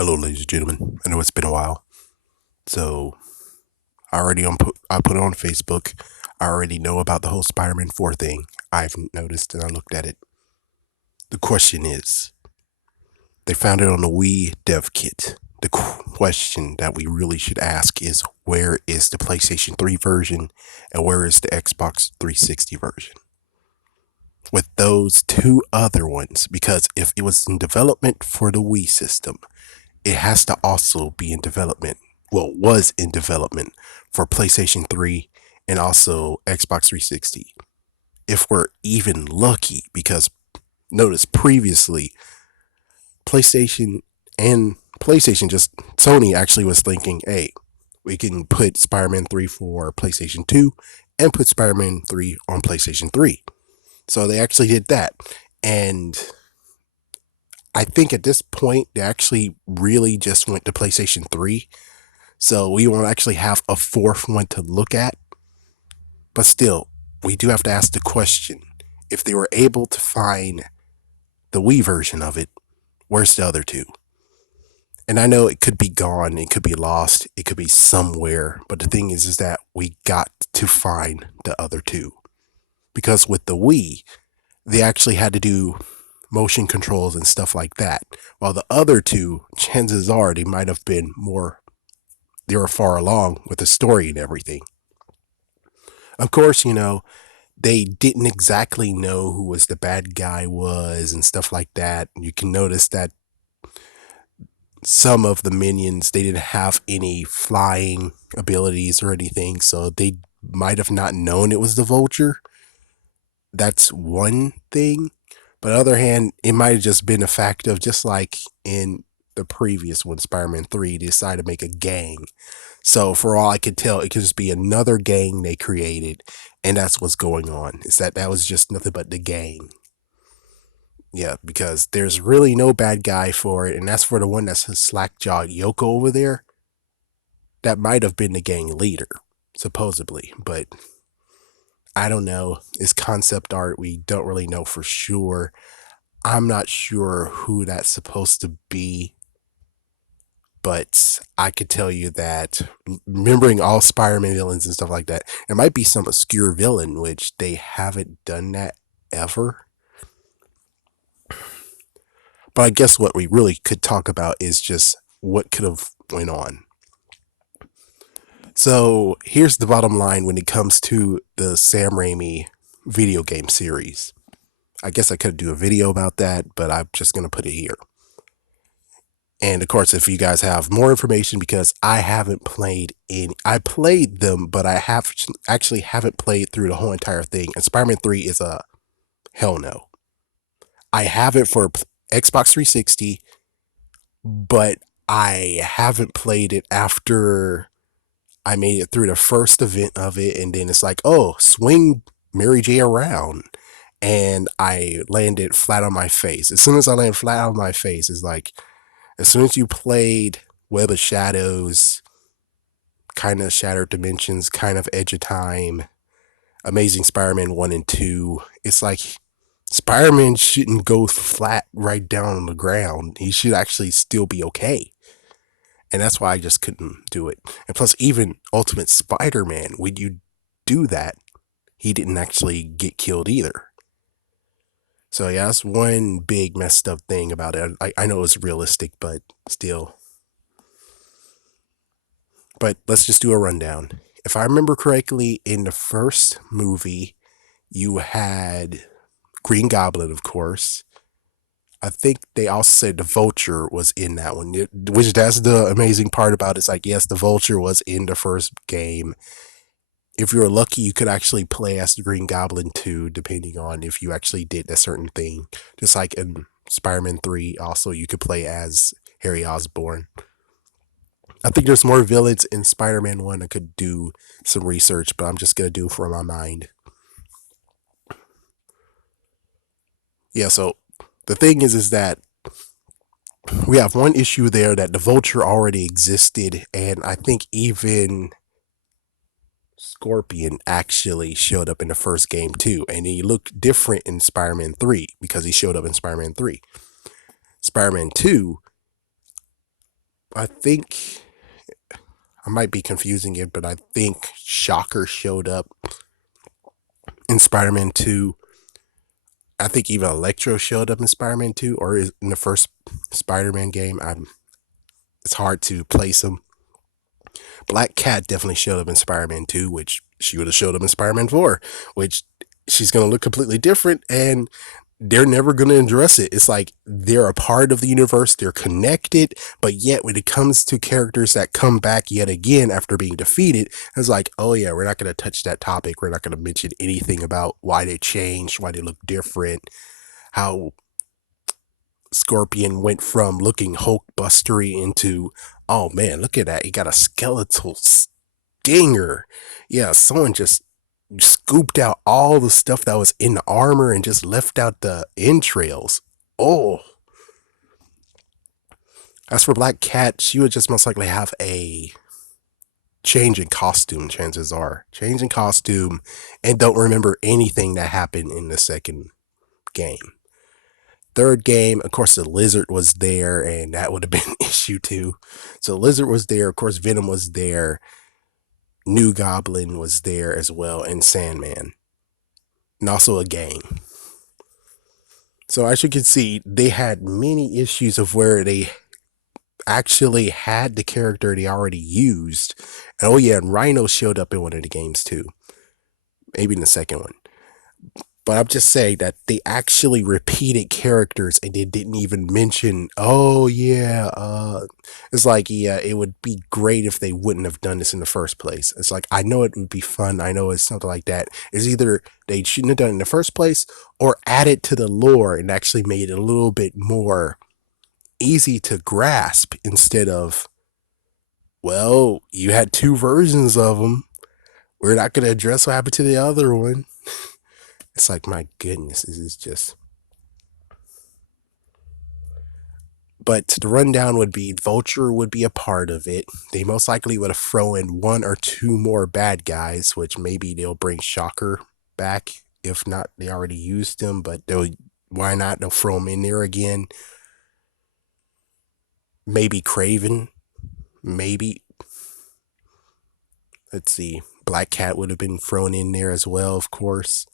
Hello, ladies and gentlemen. I know it's been a while, so I put it on Facebook. I already know about the whole Spider-Man 4 thing. I've noticed and I looked at it. The question is, they found it on the Wii Dev Kit. The question that we really should ask is, where is the PlayStation 3 version and where is the Xbox 360 version? With those two other ones, because if it was in development for the Wii system, it has to also be in development. Well, was in development for PlayStation 3 and also Xbox 360. If we're even lucky, because notice previously, PlayStation and PlayStation just Sony actually was thinking, hey, we can put Spider-Man 3 for PlayStation 2 and put Spider-Man 3 on PlayStation 3. So they actually did that. And I think at this point, they actually really just went to PlayStation 3. So we won't actually have a fourth one to look at. But still, we do have to ask the question, if they were able to find the Wii version of it, where's the other two? And I know it could be gone, it could be lost, it could be somewhere. But the thing is that we got to find the other two. Because with the Wii, they actually had to do motion controls and stuff like that. While the other two, chances are they might have been they were far along with the story and everything. Of course, they didn't exactly know who was the bad guy was and stuff like that. You can notice that some of the minions, they didn't have any flying abilities or anything, so they might have not known it was the Vulture. That's one thing. But on the other hand, it might have just been a fact of, just like in the previous one, Spider-Man 3, they decided to make a gang. So for all I could tell, it could just be another gang they created, and that's what's going on. Is that was just nothing but the gang. Yeah, because there's really no bad guy for it, and that's for the one that's a slack-jawed Yoko over there. That might have been the gang leader, supposedly, but I don't know. It's concept art. We don't really know for sure. I'm not sure who that's supposed to be, but I could tell you that, remembering all Spider-Man villains and stuff like that, it might be some obscure villain, which they haven't done that ever. But I guess what we really could talk about is just what could have went on. So here's the bottom line when it comes to the Sam Raimi video game series. I guess I could do a video about that, but I'm just going to put it here. And of course, if you guys have more information, because I haven't played I played them, but I actually haven't played through the whole entire thing. And Spider-Man 3 is a hell no. I have it for Xbox 360, but I haven't played it after I made it through the first event of it. And then it's like, oh, swing Mary J around. And I landed flat on my face. As soon as I landed flat on my face, it's like, as soon as you played Web of Shadows, kind of Shattered Dimensions, kind of Edge of Time, Amazing Spider-Man 1 and 2, it's like Spider-Man shouldn't go flat right down on the ground. He should actually still be okay. And that's why I just couldn't do it. And plus, even Ultimate Spider-Man, when you do that, he didn't actually get killed either. So yeah, that's one big messed up thing about it. I know it's realistic, but still. But let's just do a rundown. If I remember correctly, in the first movie, you had Green Goblin, of course. I think they also said the Vulture was in that one, which that's the amazing part about it. It's like, yes, the Vulture was in the first game. If you were lucky, you could actually play as the Green Goblin too, depending on if you actually did a certain thing. Just like in Spider-Man 3, also you could play as Harry Osborn. I think there's more villains in Spider-Man 1. I could do some research, but I'm just going to do it from my mind. Yeah, so the thing is that we have one issue there, that the Vulture already existed, and I think even Scorpion actually showed up in the first game too, and he looked different in Spider-Man 3 because he showed up in Spider-Man 3. Spider-Man 2, I think I might be confusing it, but I think Shocker showed up in Spider-Man 2. I think even Electro showed up in Spider-Man 2 or in the first Spider-Man game. It's hard to place them. Black Cat definitely showed up in Spider-Man 2, which she would have showed up in Spider-Man 4, which she's going to look completely different, and they're never going to address it. It's like they're a part of the universe, they're connected, but yet when it comes to characters that come back yet again after being defeated, it's like, oh yeah, we're not going to touch that topic. We're not going to mention anything about why they changed, why they look different, how Scorpion went from looking Hulk bustery into, oh man, look at that. He got a skeletal stinger. Yeah, someone just scooped out all the stuff that was in the armor and just left out the entrails. Oh, as for Black Cat, she would just most likely have a change in costume, chances are. Change in costume and don't remember anything that happened in the second game. Third game, of course, the Lizard was there, and that would have been an issue too. So Lizard was there, of course, Venom was there, New Goblin was there as well, and Sandman, and also a gang. So as you can see, they had many issues of where they actually had the character they already used. And oh yeah, and Rhino showed up in one of the games too. Maybe in the second one. But I'm just saying that they actually repeated characters and they didn't even mention, oh yeah, it's like, yeah, it would be great if they wouldn't have done this in the first place. It's like, I know it would be fun. I know it's something like that. It's either they shouldn't have done it in the first place or added to the lore and actually made it a little bit more easy to grasp instead of, well, you had two versions of them. We're not going to address what happened to the other one. It's like, my goodness, this is just. But the rundown would be Vulture would be a part of it. They most likely would have thrown in one or two more bad guys, which maybe they'll bring Shocker back. If not, they already used him, but why not? They'll throw him in there again. Maybe Craven. Maybe. Let's see. Black Cat would have been thrown in there as well, of course.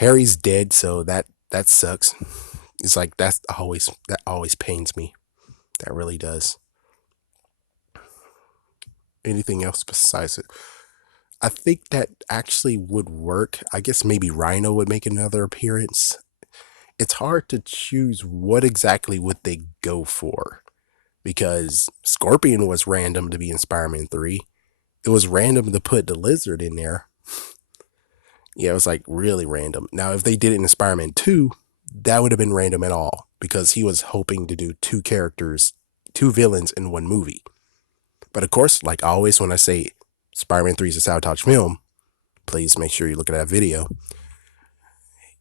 Harry's dead, so that sucks. It's like that always pains me. That really does. Anything else besides it? I think that actually would work. I guess maybe Rhino would make another appearance. It's hard to choose what exactly would they go for because Scorpion was random to be in Spider-Man 3. It was random to put the Lizard in there. Yeah, it was like really random. Now, if they did it in Spider-Man 2, that would have been random at all because he was hoping to do two characters, two villains in one movie. But of course, like always, when I say Spider-Man 3 is a sabotage film, please make sure you look at that video.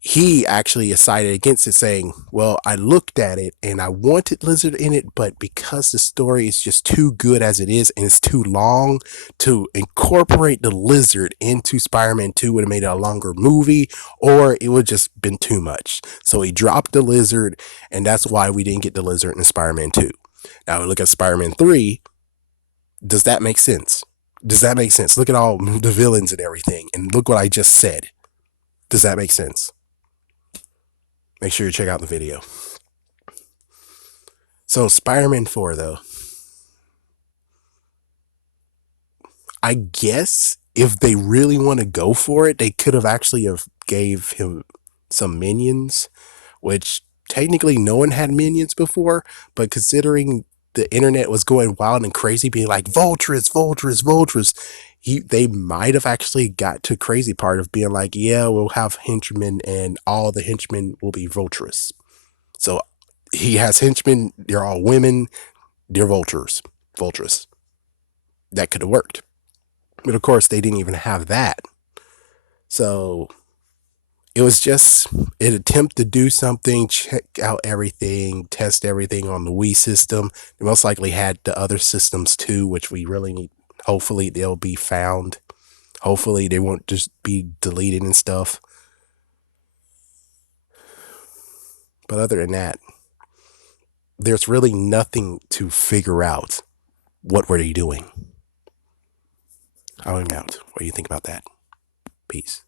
He actually decided against it, saying, well, I looked at it and I wanted Lizard in it, but because the story is just too good as it is and it's too long, to incorporate the Lizard into Spider-Man 2 would have made it a longer movie, or it would just been too much. So he dropped the Lizard, and that's why we didn't get the Lizard in Spider-Man 2. Now we look at Spider-Man 3. Does that make sense? Does that make sense? Look at all the villains and everything, and look what I just said. Does that make sense? Make sure you check out the video. So Spider-Man 4, though. I guess if they really want to go for it, they could have actually have gave him some minions, which technically no one had minions before, but considering the internet was going wild and crazy, being like, Voltress, Voltress, Voltress, they might have actually got to crazy part of being like, yeah, we'll have henchmen and all the henchmen will be Voltress. So he has henchmen, they're all women, they're Voltress. That could have worked. But of course, they didn't even have that. So it was just an attempt to do something, check out everything, test everything on the Wii system. They most likely had the other systems too, which we really need. Hopefully, they'll be found. Hopefully, they won't just be deleted and stuff. But other than that, there's really nothing to figure out. What were they doing? I'm out. What do you think about that? Peace.